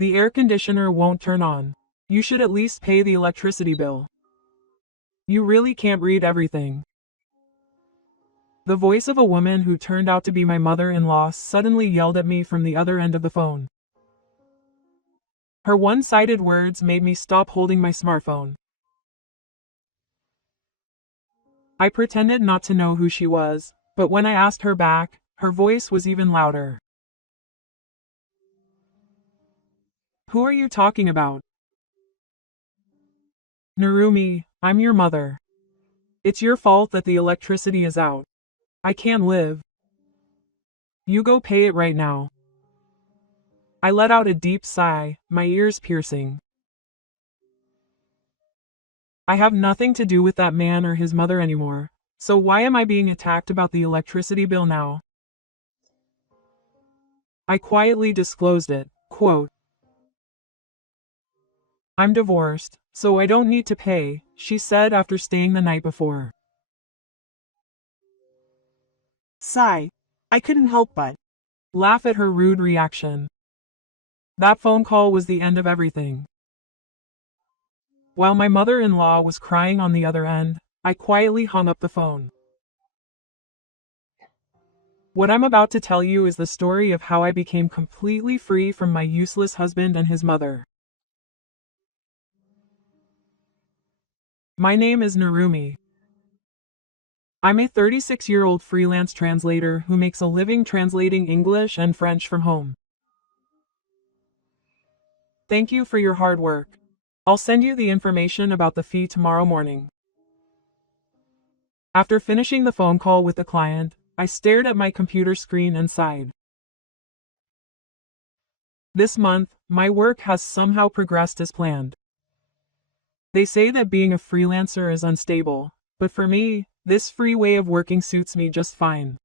The air conditioner won't turn on. You should at least pay the electricity bill. You really can't read everything. The voice of a woman who turned out to be my mother-in-law suddenly yelled at me from the other end of the phone. Her one-sided words made me stop holding my smartphone. I pretended not to know who she was, but when I asked her back, her voice was even louder. Who are you talking about? Narumi, I'm your mother. It's your fault that the electricity is out. I can't live. You go pay it right now. I let out a deep sigh, my ears piercing. I have nothing to do with that man or his mother anymore, so why am I being attacked about the electricity bill now? I quietly disclosed it, quote, I'm divorced, so I don't need to pay, she said after staying the night before. Sigh. I couldn't help but laugh at her rude reaction. That phone call was the end of everything. While my mother-in-law was crying on the other end, I quietly hung up the phone. What I'm about to tell you is the story of how I became completely free from my useless husband and his mother. My name is Narumi. I'm a 36-year-old freelance translator who makes a living translating English and French from home. Thank you for your hard work. I'll send you the information about the fee tomorrow morning. After finishing the phone call with the client, I stared at my computer screen and sighed. This month, my work has somehow progressed as planned. They say that being a freelancer is unstable, but for me, this free way of working suits me just fine.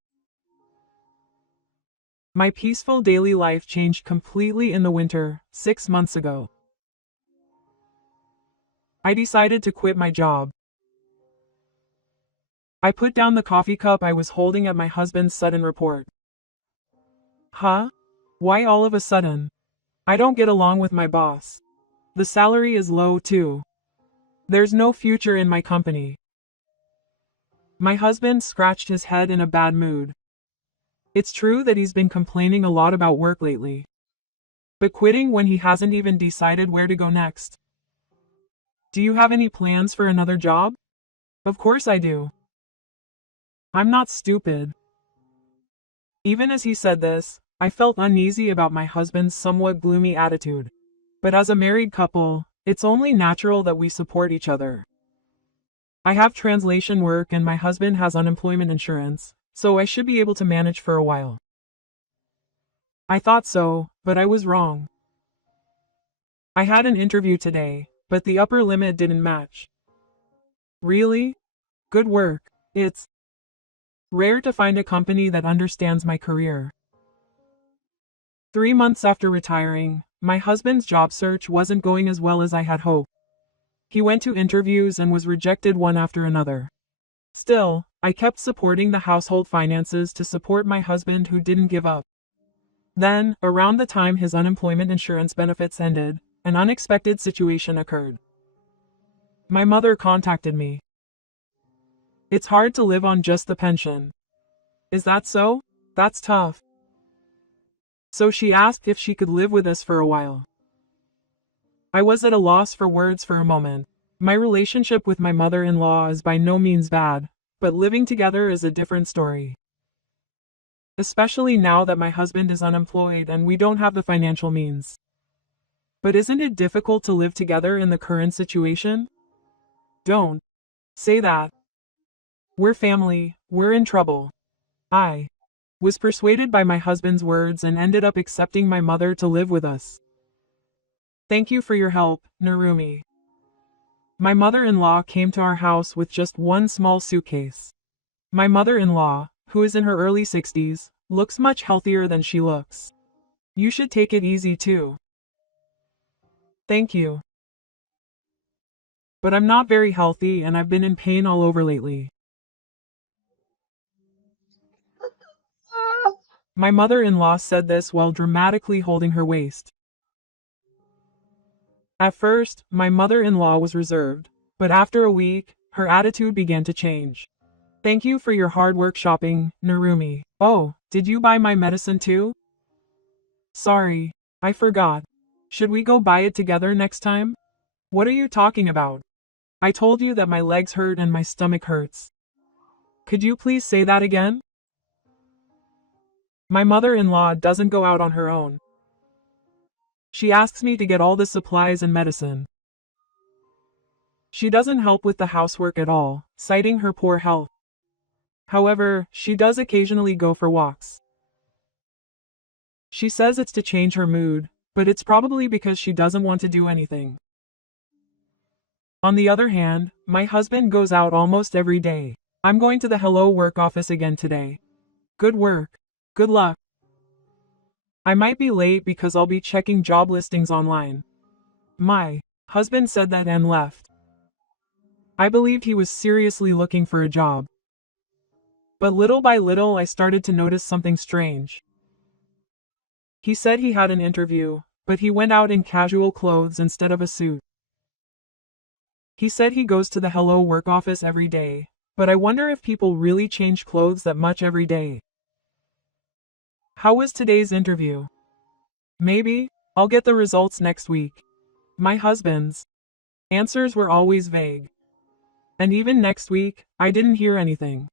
My peaceful daily life changed completely in the winter, 6 months ago. I decided to quit my job. I put down the coffee cup I was holding at my husband's sudden report. Huh? Why all of a sudden? I don't get along with my boss. The salary is low too. There's no future in my company. My husband scratched his head in a bad mood. It's true that he's been complaining a lot about work lately. But quitting when he hasn't even decided where to go next. Do you have any plans for another job? Of course I do. I'm not stupid. Even as he said this, I felt uneasy about my husband's somewhat gloomy attitude. But as a married couple, it's only natural that we support each other. I have translation work and my husband has unemployment insurance, so I should be able to manage for a while. I thought so, but I was wrong. I had an interview today, but the upper limit didn't match. Really? Good work. It's rare to find a company that understands my career. 3 months after retiring, my husband's job search wasn't going as well as I had hoped. He went to interviews and was rejected one after another. Still, I kept supporting the household finances to support my husband who didn't give up. Then, around the time his unemployment insurance benefits ended, an unexpected situation occurred. My mother contacted me. It's hard to live on just the pension. Is that so? That's tough. So she asked if she could live with us for a while. I was at a loss for words for a moment. My relationship with my mother-in-law is by no means bad, but living together is a different story. Especially now that my husband is unemployed and we don't have the financial means. But isn't it difficult to live together in the current situation? Don't say that. We're family, we're in trouble. I was persuaded by my husband's words and ended up accepting my mother to live with us. Thank you for your help, Narumi. My mother-in-law came to our house with just one small suitcase. My mother-in-law, who is in her early 60s, looks much healthier than she looks. You should take it easy too. Thank you. But I'm not very healthy and I've been in pain all over lately. My mother-in-law said this while dramatically holding her waist. At first, my mother-in-law was reserved, but after a week, her attitude began to change. Thank you for your hard work shopping, Narumi. Oh, did you buy my medicine too? Sorry, I forgot. Should we go buy it together next time? What are you talking about? I told you that my legs hurt and my stomach hurts. Could you please say that again? My mother-in-law doesn't go out on her own. She asks me to get all the supplies and medicine. She doesn't help with the housework at all, citing her poor health. However, she does occasionally go for walks. She says it's to change her mood, but it's probably because she doesn't want to do anything. On the other hand, my husband goes out almost every day. I'm going to the Hello Work office again today. Good work. Good luck. I might be late because I'll be checking job listings online. My husband said that and left. I believed he was seriously looking for a job. But little by little I started to notice something strange. He said he had an interview, but he went out in casual clothes instead of a suit. He said he goes to the Hello Work office every day, but I wonder if people really change clothes that much every day. How was today's interview? Maybe I'll get the results next week. My husband's answers were always vague. And even next week, I didn't hear anything.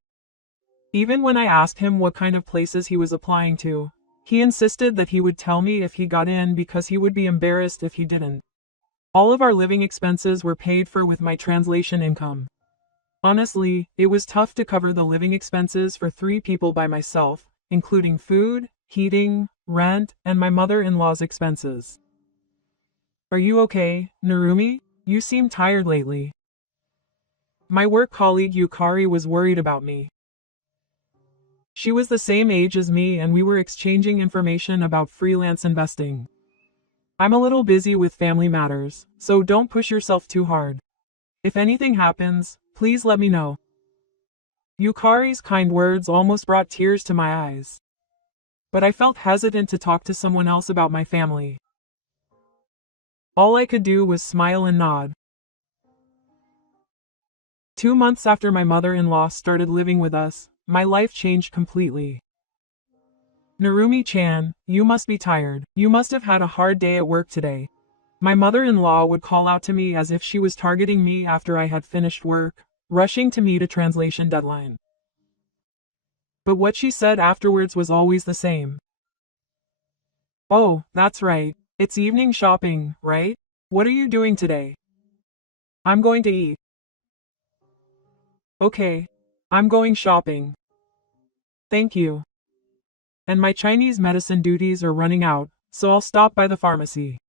Even when I asked him what kind of places he was applying to, he insisted that he would tell me if he got in because he would be embarrassed if he didn't. All of our living expenses were paid for with my translation income. Honestly, it was tough to cover the living expenses for 3 people by myself, including food, heating, rent, and my mother-in-law's expenses. Are you okay, Narumi? You seem tired lately. My work colleague Yukari was worried about me. She was the same age as me and we were exchanging information about freelance investing. I'm a little busy with family matters, so don't push yourself too hard. If anything happens, please let me know. Yukari's kind words almost brought tears to my eyes. But I felt hesitant to talk to someone else about my family. All I could do was smile and nod. 2 months after my mother-in-law started living with us, my life changed completely. Narumi-chan, you must be tired. You must have had a hard day at work today. My mother-in-law would call out to me as if she was targeting me after I had finished work, rushing to meet a translation deadline. But what she said afterwards was always the same. Oh, that's right. It's evening shopping, right? What are you doing today? I'm going to eat. Okay. I'm going shopping. Thank you. And my Chinese medicine duties are running out, so I'll stop by the pharmacy.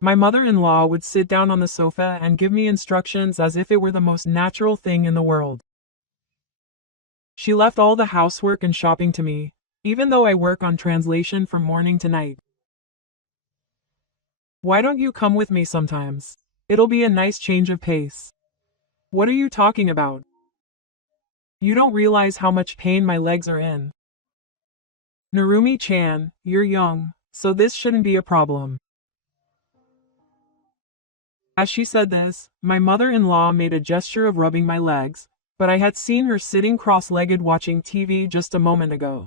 My mother-in-law would sit down on the sofa and give me instructions as if it were the most natural thing in the world. She left all the housework and shopping to me, even though I work on translation from morning to night. Why don't you come with me sometimes? It'll be a nice change of pace. What are you talking about? You don't realize how much pain my legs are in. Narumi-chan, you're young, so this shouldn't be a problem. As she said this, my mother-in-law made a gesture of rubbing my legs, but I had seen her sitting cross-legged watching TV just a moment ago.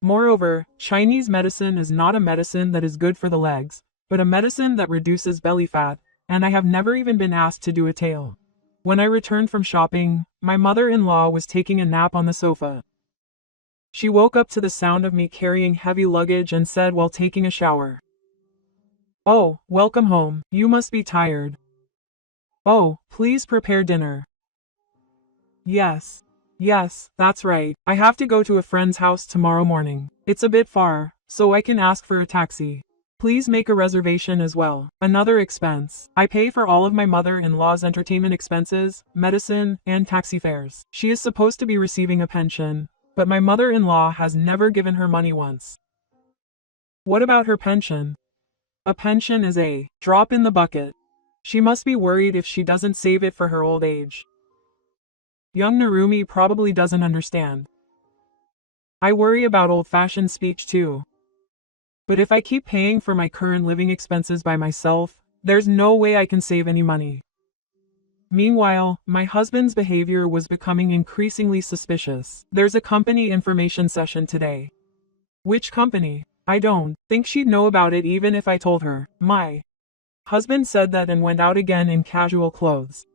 Moreover, Chinese medicine is not a medicine that is good for the legs, but a medicine that reduces belly fat, and I have never even been asked to do a tail. When I returned from shopping, my mother-in-law was taking a nap on the sofa. She woke up to the sound of me carrying heavy luggage and said while taking a shower, "Oh, welcome home. You must be tired. Oh, please prepare dinner." Yes, that's right. I have to go to a friend's house tomorrow morning. It's a bit far, so I can ask for a taxi. Please make a reservation as well. Another expense. I pay for all of my mother-in-law's entertainment expenses, medicine, and taxi fares. She is supposed to be receiving a pension, but my mother-in-law has never given her money once. What about her pension? A pension is a drop in the bucket. She must be worried if she doesn't save it for her old age. Young Narumi probably doesn't understand. I worry about old-fashioned speech too. But if I keep paying for my current living expenses by myself, There's no way I can save any money. Meanwhile, my husband's behavior was becoming increasingly suspicious. There's a company information session today. Which company? I don't think she'd know about it even if I told her. My husband said that and went out again in casual clothes.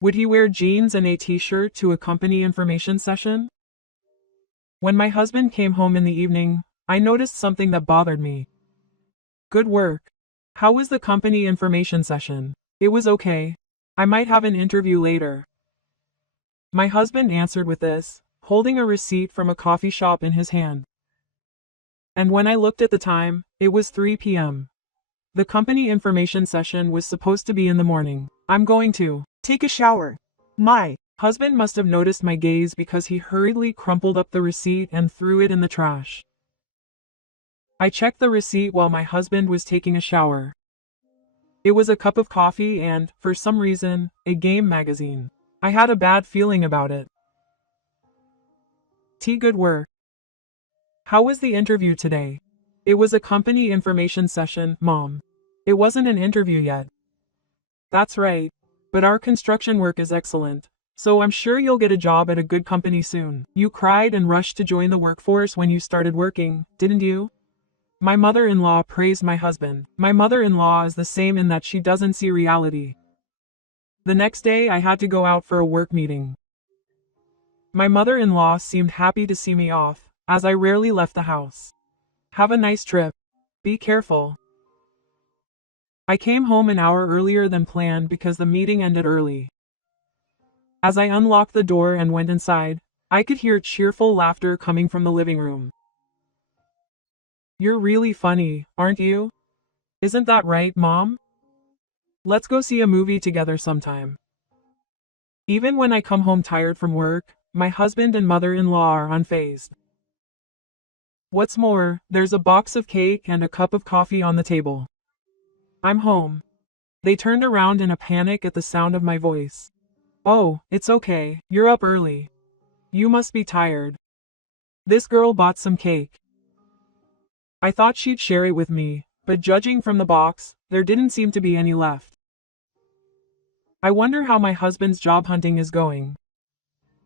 Would he wear jeans and a t-shirt to a company information session? When my husband came home in the evening, I noticed something that bothered me. Good work. How was the company information session? It was okay. I might have an interview later. My husband answered with this, holding a receipt from a coffee shop in his hand. And when I looked at the time, it was 3 p.m. The company information session was supposed to be in the morning. I'm going to Take a shower. My husband must have noticed my gaze because he hurriedly crumpled up the receipt and threw it in the trash. I checked the receipt while my husband was taking a shower. It was a cup of coffee and, for some reason, a game magazine. I had a bad feeling about it. Good work. How was the interview today? It was a company information session, Mom. It wasn't an interview yet. That's right. But our construction work is excellent, so I'm sure you'll get a job at a good company soon. You cried and rushed to join the workforce when you started working, didn't you? My mother-in-law praised my husband. My mother-in-law is the same in that she doesn't see reality. The next day I had to go out for a work meeting. My mother-in-law seemed happy to see me off, as I rarely left the house. Have a nice trip. Be careful. I came home an hour earlier than planned because the meeting ended early. As I unlocked the door and went inside, I could hear cheerful laughter coming from the living room. You're really funny, aren't you? Isn't that right, Mom? Let's go see a movie together sometime. Even when I come home tired from work, my husband and mother-in-law are unfazed. What's more, there's a box of cake and a cup of coffee on the table. I'm home. They turned around in a panic at the sound of my voice. Oh, it's okay, you're up early. You must be tired. This girl bought some cake. I thought she'd share it with me, but judging from the box, there didn't seem to be any left. I wonder how my husband's job hunting is going.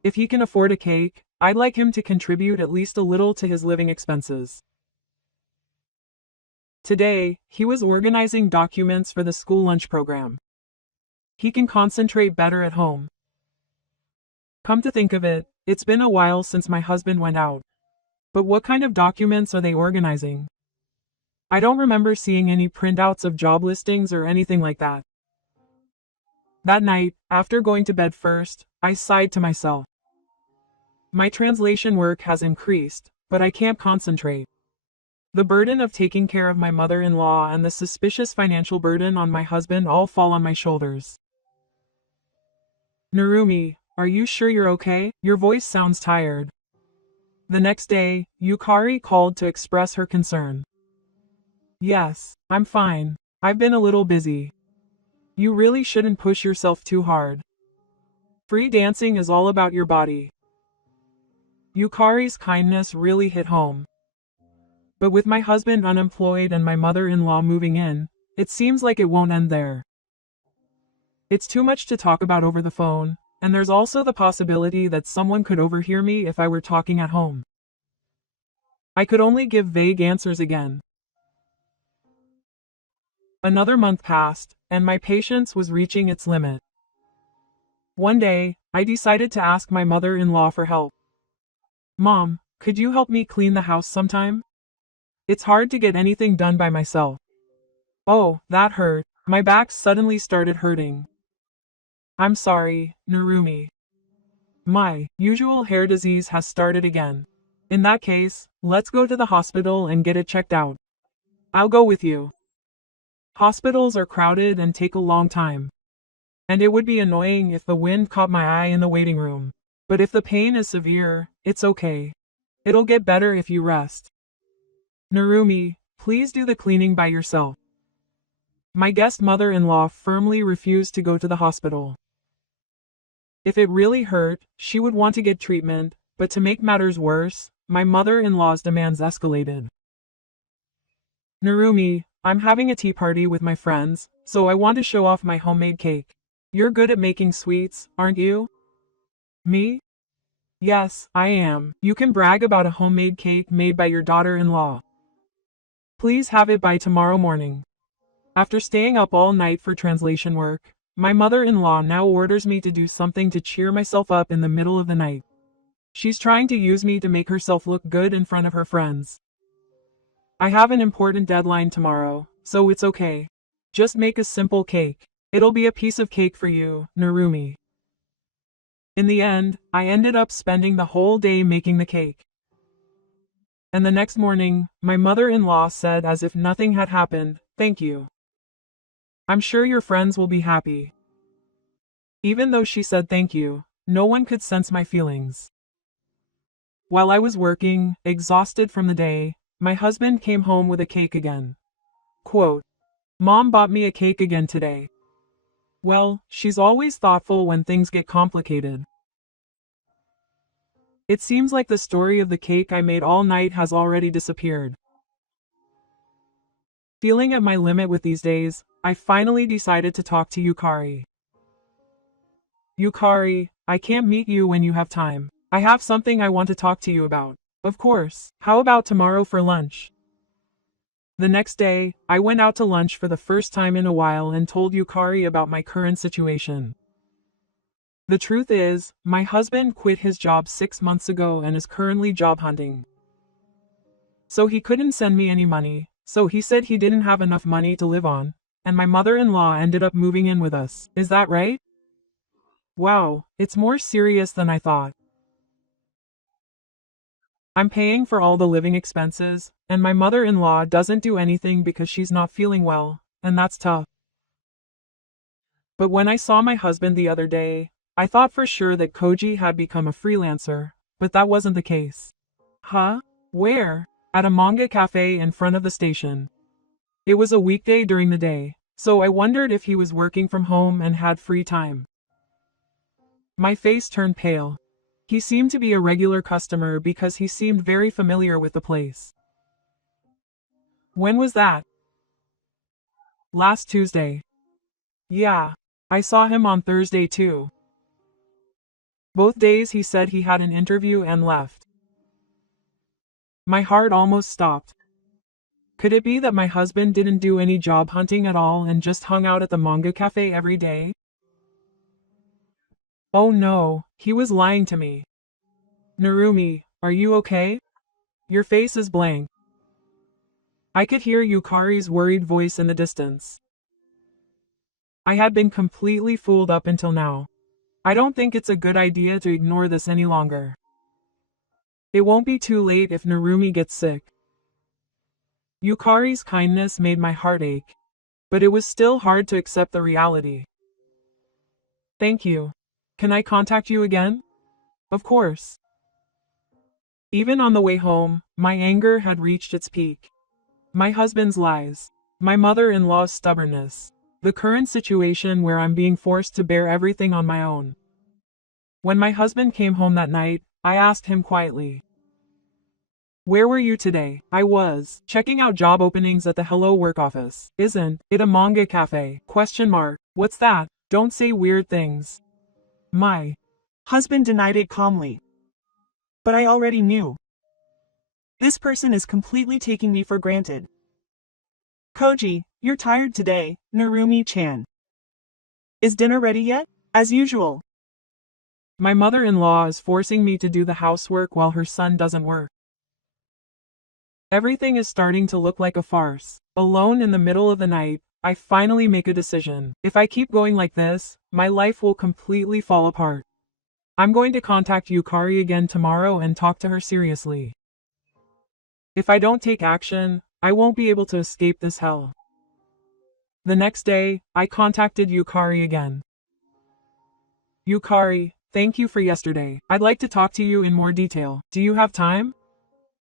If he can afford a cake, I'd like him to contribute at least a little to his living expenses. Today, he was organizing documents for the school lunch program. He can concentrate better at home. Come to think of it, it's been a while since my husband went out. But what kind of documents are they organizing? I don't remember seeing any printouts of job listings or anything like that. That night, after going to bed first, I sighed to myself. My translation work has increased, but I can't concentrate. The burden of taking care of my mother-in-law and the suspicious financial burden on my husband all fall on my shoulders. Narumi, are you sure you're okay? Your voice sounds tired. The next day, Yukari called to express her concern. Yes, I'm fine. I've been a little busy. You really shouldn't push yourself too hard. Free dancing is all about your body. Yukari's kindness really hit home. But with my husband unemployed and my mother-in-law moving in, it seems like it won't end there. It's too much to talk about over the phone, and there's also the possibility that someone could overhear me if I were talking at home. I could only give vague answers again. Another month passed, and my patience was reaching its limit. One day, I decided to ask my mother-in-law for help. Mom, could you help me clean the house sometime? It's hard to get anything done by myself. Oh, that hurt. My back suddenly started hurting. I'm sorry, Narumi. My usual hair disease has started again. In that case, let's go to the hospital and get it checked out. I'll go with you. Hospitals are crowded and take a long time. And it would be annoying if the wind caught my eye in the waiting room. But if the pain is severe, it's okay. It'll get better if you rest. Narumi, please do the cleaning by yourself. My guest mother-in-law firmly refused to go to the hospital. If it really hurt, she would want to get treatment, but to make matters worse, my mother-in-law's demands escalated. Narumi, I'm having a tea party with my friends, so I want to show off my homemade cake. You're good at making sweets, aren't you? Me? Yes, I am. You can brag about a homemade cake made by your daughter-in-law. Please have it by tomorrow morning. After staying up all night for translation work, my mother-in-law now orders me to do something to cheer myself up in the middle of the night. She's trying to use me to make herself look good in front of her friends. I have an important deadline tomorrow, so it's okay. Just make a simple cake. It'll be a piece of cake for you, Narumi. In the end, I ended up spending the whole day making the cake. And the next morning, my mother-in-law said as if nothing had happened, "Thank you. I'm sure your friends will be happy." Even though she said thank you, no one could sense my feelings. While I was working, exhausted from the day, my husband came home with a cake again. Quote, "Mom bought me a cake again today." Well, she's always thoughtful when things get complicated. It seems like the story of the cake I made all night has already disappeared. Feeling at my limit with these days, I finally decided to talk to Yukari. Yukari, I can't meet you when you have time. I have something I want to talk to you about. Of course, how about tomorrow for lunch? The next day, I went out to lunch for the first time in a while and told Yukari about my current situation. The truth is, my husband quit his job 6 months ago and is currently job hunting. So he couldn't send me any money, so he said he didn't have enough money to live on, and my mother-in-law ended up moving in with us. Is that right? Wow, it's more serious than I thought. I'm paying for all the living expenses, and my mother-in-law doesn't do anything because she's not feeling well, and that's tough. But when I saw my husband the other day, I thought for sure that Koji had become a freelancer, but that wasn't the case. Huh? Where? At a manga cafe in front of the station. It was a weekday during the day, so I wondered if he was working from home and had free time. My face turned pale. He seemed to be a regular customer because he seemed very familiar with the place. When was that? Last Tuesday. Yeah, I saw him on Thursday too. Both days he said he had an interview and left. My heart almost stopped. Could it be that my husband didn't do any job hunting at all and just hung out at the manga cafe every day? Oh no, he was lying to me. Narumi, are you okay? Your face is blank. I could hear Yukari's worried voice in the distance. I had been completely fooled up until now. I don't think it's a good idea to ignore this any longer. It won't be too late if Narumi gets sick. Yukari's kindness made my heart ache, but it was still hard to accept the reality. Thank you. Can I contact you again? Of course. Even on the way home, my anger had reached its peak. My husband's lies, my mother-in-law's stubbornness, the current situation where I'm being forced to bear everything on my own. When my husband came home that night, I asked him quietly, "Where were you today?" "I was checking out job openings at the Hello Work office." "Isn't it a manga cafe?" What's that? Don't say weird things. My husband denied it calmly. But I already knew. This person is completely taking me for granted. Koji, you're tired today, Narumi-chan. Is dinner ready yet? As usual. My mother-in-law is forcing me to do the housework while her son doesn't work. Everything is starting to look like a farce. Alone in the middle of the night, I finally make a decision. If I keep going like this, my life will completely fall apart. I'm going to contact Yukari again tomorrow and talk to her seriously. If I don't take action, I won't be able to escape this hell. The next day, I contacted Yukari again. Yukari, thank you for yesterday. I'd like to talk to you in more detail. Do you have time?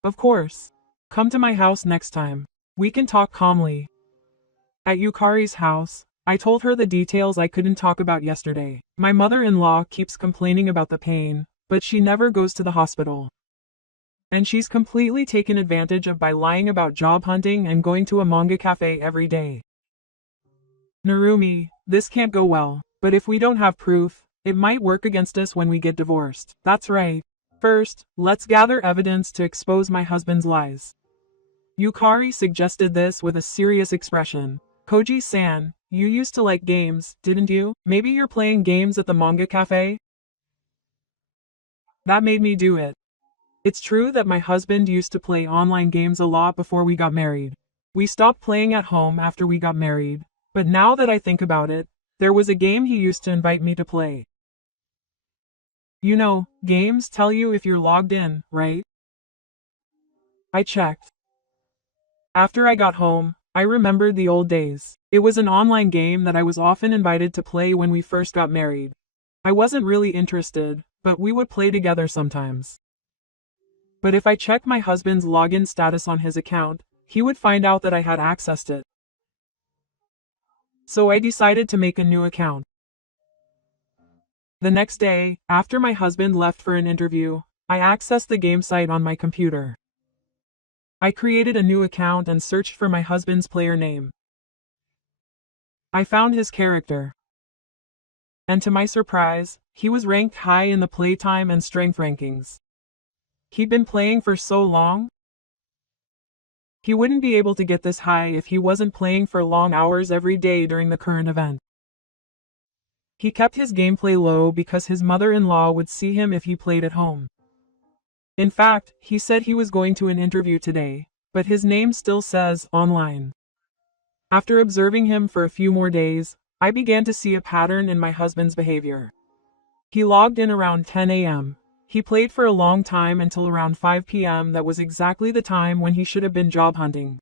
Of course. Come to my house next time. We can talk calmly. At Yukari's house, I told her the details I couldn't talk about yesterday. My mother-in-law keeps complaining about the pain, but she never goes to the hospital. And she's completely taken advantage of by lying about job hunting and going to a manga cafe every day. Narumi, this can't go well, but if we don't have proof, it might work against us when we get divorced. That's right. First, let's gather evidence to expose my husband's lies. Yukari suggested this with a serious expression. Koji-san, you used to like games, didn't you? Maybe you're playing games at the manga cafe? That made me do it. It's true that my husband used to play online games a lot before we got married. We stopped playing at home after we got married, but now that I think about it, there was a game he used to invite me to play. You know, games tell you if you're logged in, right? I checked. After I got home, I remembered the old days. It was an online game that I was often invited to play when we first got married. I wasn't really interested, but we would play together sometimes. But if I checked my husband's login status on his account, he would find out that I had accessed it. So I decided to make a new account. The next day, after my husband left for an interview, I accessed the game site on my computer. I created a new account and searched for my husband's player name. I found his character. And to my surprise, he was ranked high in the playtime and strength rankings. He'd been playing for so long. He wouldn't be able to get this high if he wasn't playing for long hours every day during the current event. He kept his gameplay low because his mother-in-law would see him if he played at home. In fact, he said he was going to an interview today, but his name still says online. After observing him for a few more days, I began to see a pattern in my husband's behavior. He logged in around 10 a.m. He played for a long time until around 5 p.m. That was exactly the time when he should have been job hunting.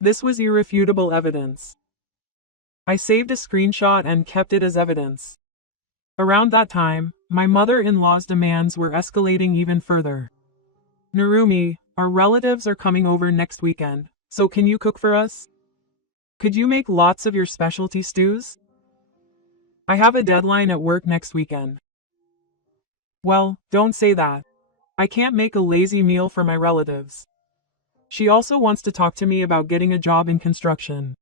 This was irrefutable evidence. I saved a screenshot and kept it as evidence. Around that time, my mother-in-law's demands were escalating even further. Narumi, our relatives are coming over next weekend, so can you cook for us? Could you make lots of your specialty stews? I have a deadline at work next weekend. Well, don't say that. I can't make a lazy meal for my relatives. She also wants to talk to me about getting a job in construction.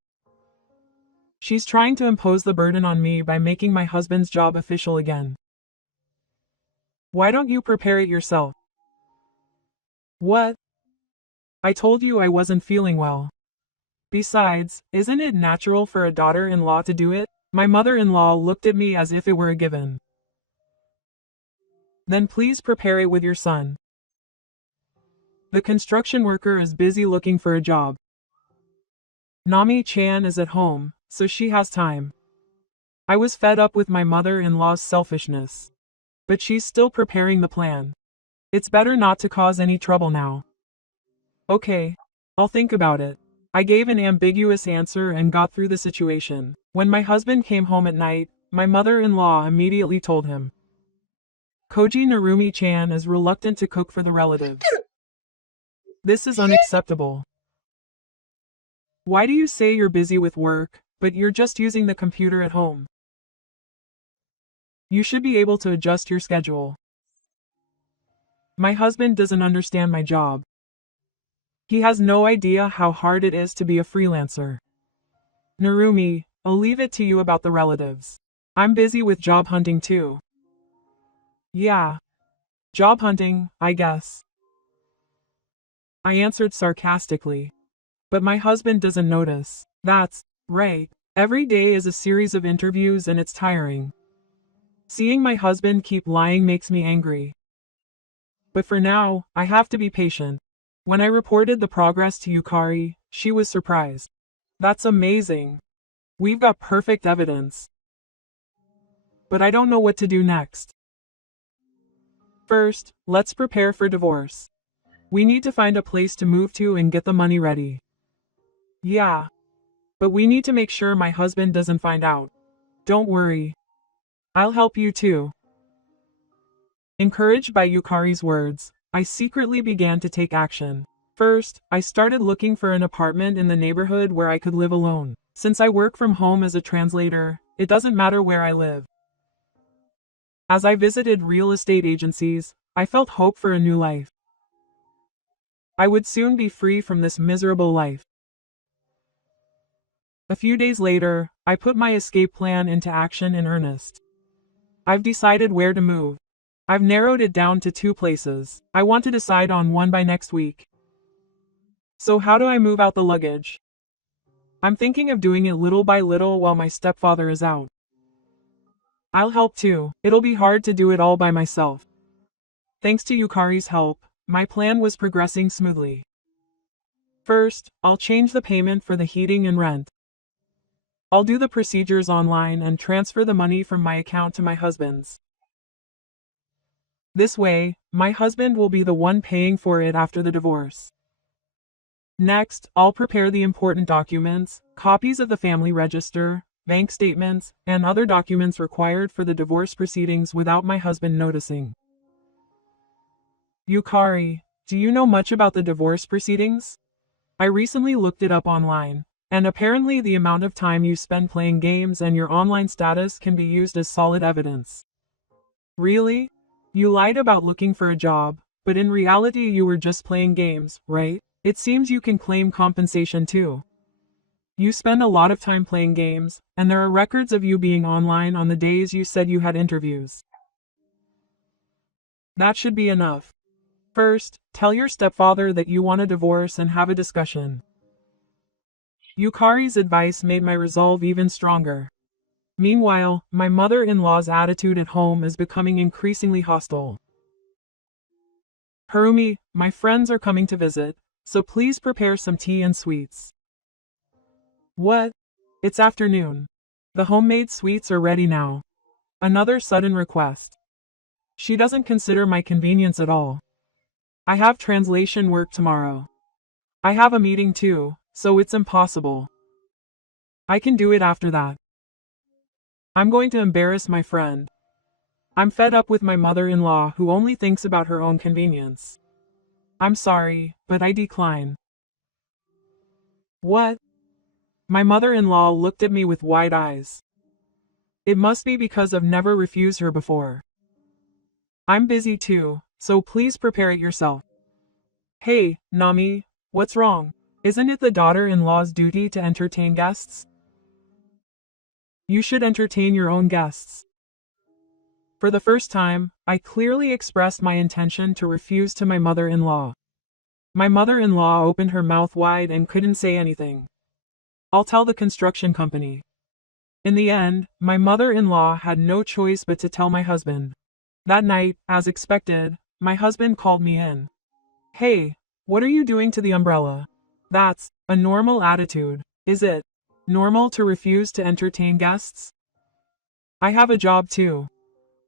She's trying to impose the burden on me by making my husband's job official again. Why don't you prepare it yourself? What? I told you I wasn't feeling well. Besides, isn't it natural for a daughter-in-law to do it? My mother-in-law looked at me as if it were a given. Then please prepare it with your son. The construction worker is busy looking for a job. Nami-chan is at home, so she has time. I was fed up with my mother-in-law's selfishness. But she's still preparing the plan. It's better not to cause any trouble now. Okay, I'll think about it. I gave an ambiguous answer and got through the situation. When my husband came home at night, my mother-in-law immediately told him. Koji Narumi-chan is reluctant to cook for the relatives. This is unacceptable. Why do you say you're busy with work, but you're just using the computer at home? You should be able to adjust your schedule. My husband doesn't understand my job. He has no idea how hard it is to be a freelancer. Narumi, I'll leave it to you about the relatives. I'm busy with job hunting too. Yeah. Job hunting, I guess. I answered sarcastically. But my husband doesn't notice. That's right. Every day is a series of interviews and it's tiring. Seeing my husband keep lying makes me angry. But for now, I have to be patient. When I reported the progress to Yukari, she was surprised. That's amazing. We've got perfect evidence. But I don't know what to do next. First, let's prepare for divorce. We need to find a place to move to and get the money ready. Yeah. But we need to make sure my husband doesn't find out. Don't worry. I'll help you too. Encouraged by Yukari's words, I secretly began to take action. First, I started looking for an apartment in the neighborhood where I could live alone. Since I work from home as a translator, it doesn't matter where I live. As I visited real estate agencies, I felt hope for a new life. I would soon be free from this miserable life. A few days later, I put my escape plan into action in earnest. I've decided where to move. I've narrowed it down to 2 places. I want to decide on one by next week. So how do I move out the luggage? I'm thinking of doing it little by little while my stepfather is out. I'll help too. It'll be hard to do it all by myself. Thanks to Yukari's help, my plan was progressing smoothly. First, I'll change the payment for the heating and rent. I'll do the procedures online and transfer the money from my account to my husband's. This way, my husband will be the one paying for it after the divorce. Next, I'll prepare the important documents, copies of the family register, bank statements, and other documents required for the divorce proceedings without my husband noticing. Yukari, do you know much about the divorce proceedings? I recently looked it up online, and apparently the amount of time you spend playing games and your online status can be used as solid evidence. Really? You lied about looking for a job, but in reality you were just playing games, right? It seems you can claim compensation too. You spend a lot of time playing games, and there are records of you being online on the days you said you had interviews. That should be enough. First, tell your stepfather that you want a divorce and have a discussion. Yukari's advice made my resolve even stronger. Meanwhile, my mother-in-law's attitude at home is becoming increasingly hostile. Harumi, my friends are coming to visit, so please prepare some tea and sweets. What? It's afternoon. The homemade sweets are ready now. Another sudden request. She doesn't consider my convenience at all. I have translation work tomorrow. I have a meeting too, so it's impossible. I can do it after that. I'm going to embarrass my friend. I'm fed up with my mother-in-law who only thinks about her own convenience. I'm sorry, but I decline. What? My mother-in-law looked at me with wide eyes. It must be because I've never refused her before. I'm busy too, so please prepare it yourself. Hey, Nami, what's wrong? Isn't it the daughter-in-law's duty to entertain guests? You should entertain your own guests. For the first time, I clearly expressed my intention to refuse to my mother-in-law. My mother-in-law opened her mouth wide and couldn't say anything. I'll tell the construction company. In the end, my mother-in-law had no choice but to tell my husband. That night, as expected, my husband called me in. Hey, what are you doing to the umbrella? That's a normal attitude, is it? Normal to refuse to entertain guests? I have a job too.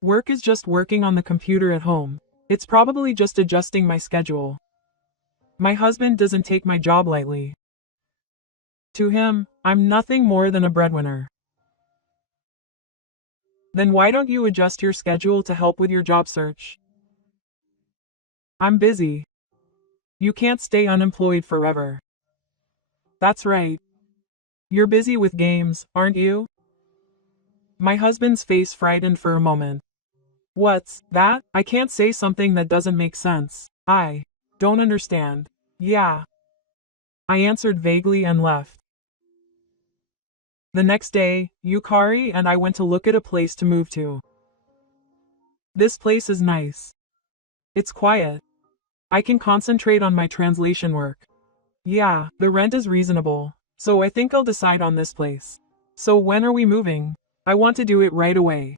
Work is just working on the computer at home. It's probably just adjusting my schedule. My husband doesn't take my job lightly. To him, I'm nothing more than a breadwinner. Then why don't you adjust your schedule to help with your job search? I'm busy. You can't stay unemployed forever. That's right. You're busy with games, aren't you? My husband's face frightened for a moment. What's that? I can't say something that doesn't make sense. I don't understand. Yeah. I answered vaguely and left. The next day, Yukari and I went to look at a place to move to. This place is nice. It's quiet. I can concentrate on my translation work. Yeah, the rent is reasonable, so I think I'll decide on this place. So when are we moving? I want to do it right away.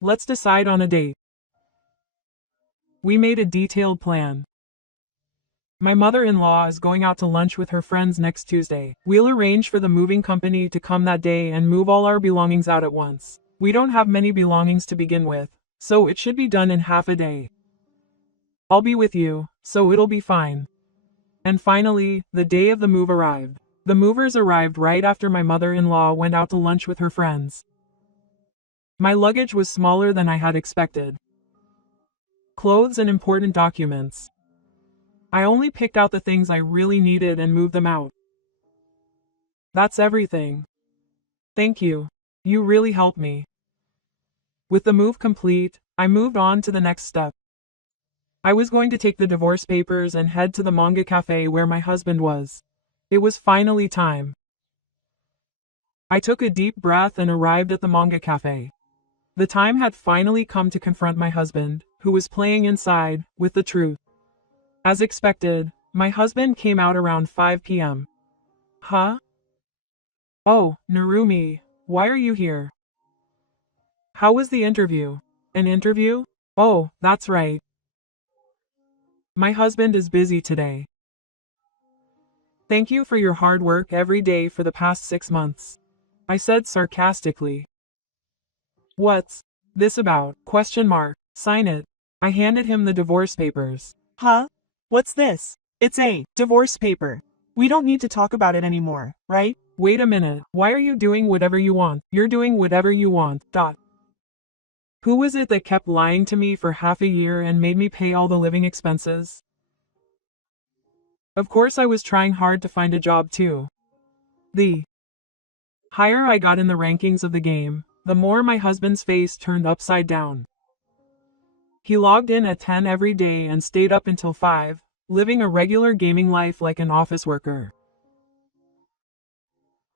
Let's decide on a date. We made a detailed plan. My mother-in-law is going out to lunch with her friends next Tuesday. We'll arrange for the moving company to come that day and move all our belongings out at once. We don't have many belongings to begin with, so it should be done in half a day. I'll be with you, so it'll be fine. And finally, the day of the move arrived. The movers arrived right after my mother-in-law went out to lunch with her friends. My luggage was smaller than I had expected. Clothes and important documents. I only picked out the things I really needed and moved them out. That's everything. Thank you. You really helped me. With the move complete, I moved on to the next step. I was going to take the divorce papers and head to the manga cafe where my husband was. It was finally time. I took a deep breath and arrived at the manga cafe. The time had finally come to confront my husband, who was playing inside, with the truth. As expected, my husband came out around 5 p.m. Huh? Oh, Narumi, why are you here? How was the interview? An interview? Oh, that's right. My husband is busy today. Thank you for your hard work every day for the past 6 months. I said sarcastically. What's this about? ? Sign it. I handed him the divorce papers. Huh? What's this? It's a divorce paper. We don't need to talk about it anymore, right? Wait a minute. Why are you doing whatever you want? You're doing whatever you want. Who was it that kept lying to me for half a year and made me pay all the living expenses? Of course I was trying hard to find a job too. The higher I got in the rankings of the game, the more my husband's face turned upside down. He logged in at 10 every day and stayed up until 5, living a regular gaming life like an office worker.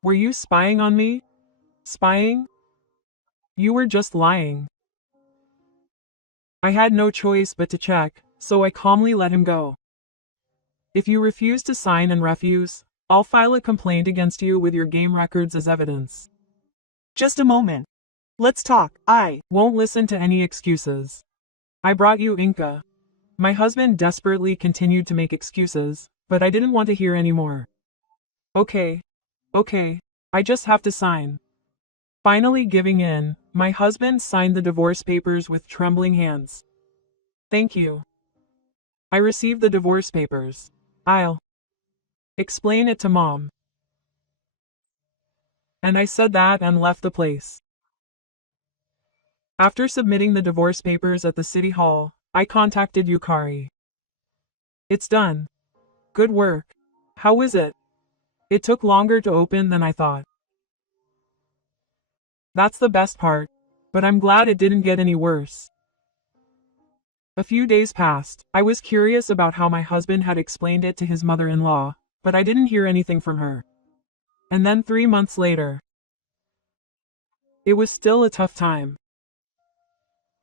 Were you spying on me? Spying? You were just lying. I had no choice but to check, so I calmly let him go. If you refuse to sign and refuse, I'll file a complaint against you with your game records as evidence. Just a moment. Let's talk. I won't listen to any excuses. I brought you Inca. My husband desperately continued to make excuses, but I didn't want to hear any more. Okay, I just have to sign. Finally giving in, my husband signed the divorce papers with trembling hands. Thank you. I received the divorce papers. I'll explain it to Mom. And I said that and left the place. After submitting the divorce papers at the city hall, I contacted Yukari. It's done. Good work. How is it? It took longer to open than I thought. That's the best part, but I'm glad it didn't get any worse. A few days passed. I was curious about how my husband had explained it to his mother-in-law, but I didn't hear anything from her. And then 3 months later, it was still a tough time.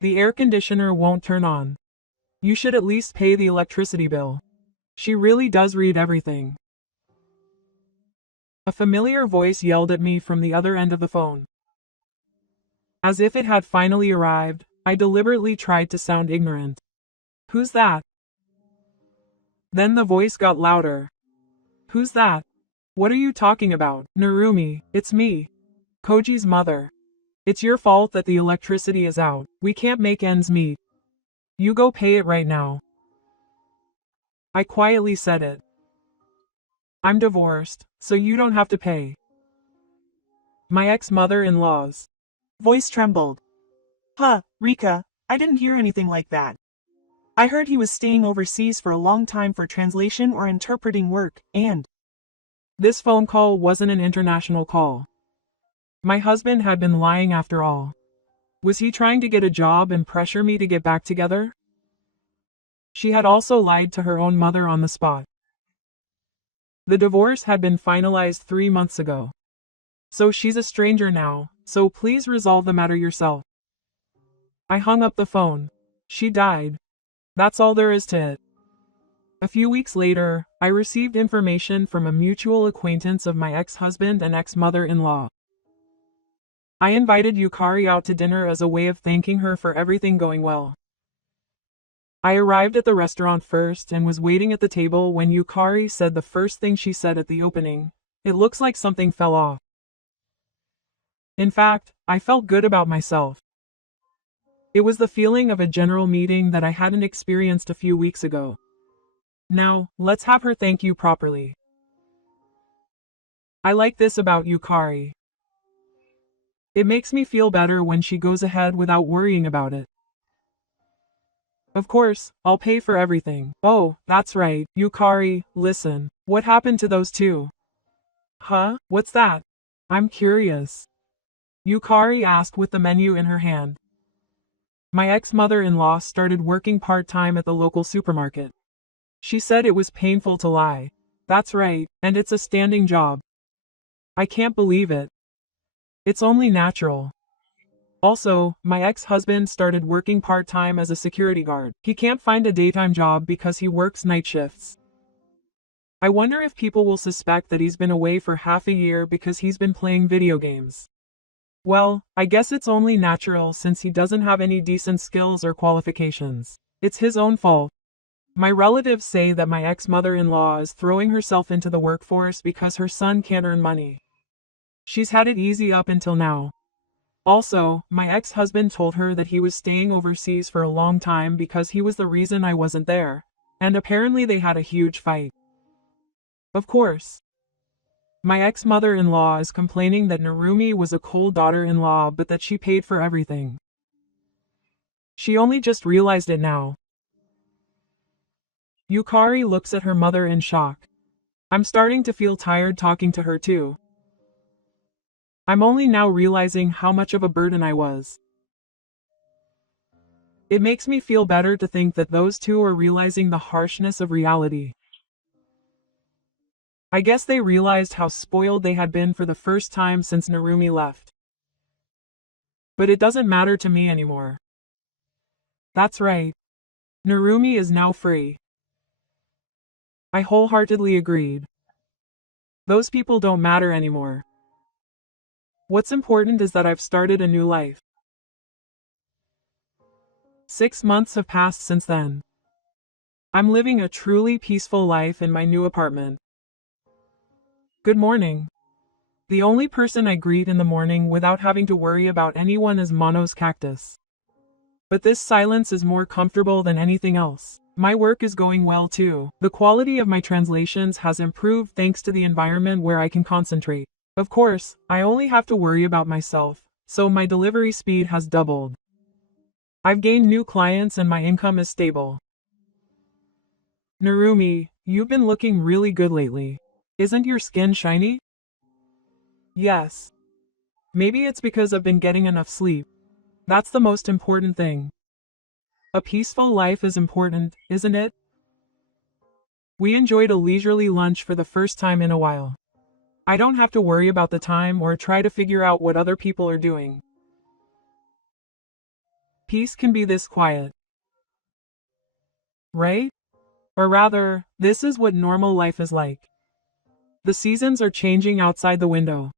The air conditioner won't turn on. You should at least pay the electricity bill. She really does read everything. A familiar voice yelled at me from the other end of the phone. As if it had finally arrived, I deliberately tried to sound ignorant. Who's that? Then the voice got louder. Who's that? What are you talking about? Narumi, it's me. Koji's mother. It's your fault that the electricity is out. We can't make ends meet. You go pay it right now. I quietly said it. I'm divorced, so you don't have to pay. My ex-mother-in-law's voice trembled. Huh, Rika, I didn't hear anything like that. I heard he was staying overseas for a long time for translation or interpreting work, and this phone call wasn't an international call. My husband had been lying after all. Was he trying to get a job and pressure me to get back together? She had also lied to her own mother on the spot. The divorce had been finalized 3 months ago. So she's a stranger now, so please resolve the matter yourself. I hung up the phone. She died. That's all there is to it. A few weeks later, I received information from a mutual acquaintance of my ex-husband and ex-mother-in-law. I invited Yukari out to dinner as a way of thanking her for everything going well. I arrived at the restaurant first and was waiting at the table when Yukari said the first thing she said at the opening. It looks like something fell off. In fact, I felt good about myself. It was the feeling of a general meeting that I hadn't experienced a few weeks ago. Now, let's have her thank you properly. I like this about Yukari. It makes me feel better when she goes ahead without worrying about it. Of course, I'll pay for everything. Oh, that's right, Yukari, listen. What happened to those two? Huh? What's that? I'm curious. Yukari asked with the menu in her hand. My ex-mother-in-law started working part-time at the local supermarket. She said it was painful to lie. That's right, and it's a standing job. I can't believe it. It's only natural. Also, my ex-husband started working part-time as a security guard. He can't find a daytime job because he works night shifts. I wonder if people will suspect that he's been away for half a year because he's been playing video games. Well, I guess it's only natural since he doesn't have any decent skills or qualifications. It's his own fault. My relatives say that my ex-mother-in-law is throwing herself into the workforce because her son can't earn money. She's had it easy up until now. Also, my ex-husband told her that he was staying overseas for a long time because he was the reason I wasn't there, and apparently they had a huge fight. Of course. My ex-mother-in-law is complaining that Narumi was a cold daughter-in-law but that she paid for everything. She only just realized it now. Yukari looks at her mother in shock. I'm starting to feel tired talking to her too. I'm only now realizing how much of a burden I was. It makes me feel better to think that those two are realizing the harshness of reality. I guess they realized how spoiled they had been for the first time since Narumi left. But it doesn't matter to me anymore. That's right. Narumi is now free. I wholeheartedly agreed. Those people don't matter anymore. What's important is that I've started a new life. 6 months have passed since then. I'm living a truly peaceful life in my new apartment. Good morning. The only person I greet in the morning without having to worry about anyone is Mono's cactus. But this silence is more comfortable than anything else. My work is going well too. The quality of my translations has improved thanks to the environment where I can concentrate. Of course, I only have to worry about myself, so my delivery speed has doubled. I've gained new clients and my income is stable. Narumi, you've been looking really good lately. Isn't your skin shiny? Yes. Maybe it's because I've been getting enough sleep. That's the most important thing. A peaceful life is important, isn't it? We enjoyed a leisurely lunch for the first time in a while. I don't have to worry about the time or try to figure out what other people are doing. Peace can be this quiet. Right? Or rather, this is what normal life is like. The seasons are changing outside the window.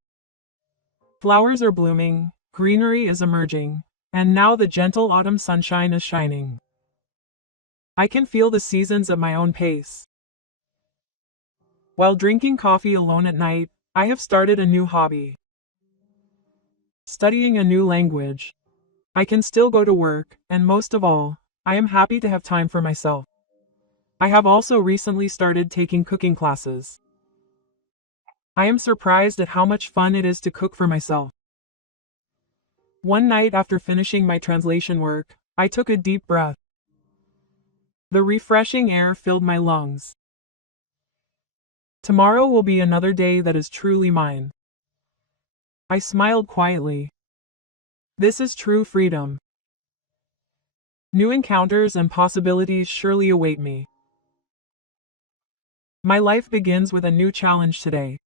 Flowers are blooming, greenery is emerging, and now the gentle autumn sunshine is shining. I can feel the seasons at my own pace. While drinking coffee alone at night, I have started a new hobby. Studying a new language. I can still go to work, and most of all, I am happy to have time for myself. I have also recently started taking cooking classes. I am surprised at how much fun it is to cook for myself. One night after finishing my translation work, I took a deep breath. The refreshing air filled my lungs. Tomorrow will be another day that is truly mine. I smiled quietly. This is true freedom. New encounters and possibilities surely await me. My life begins with a new challenge today.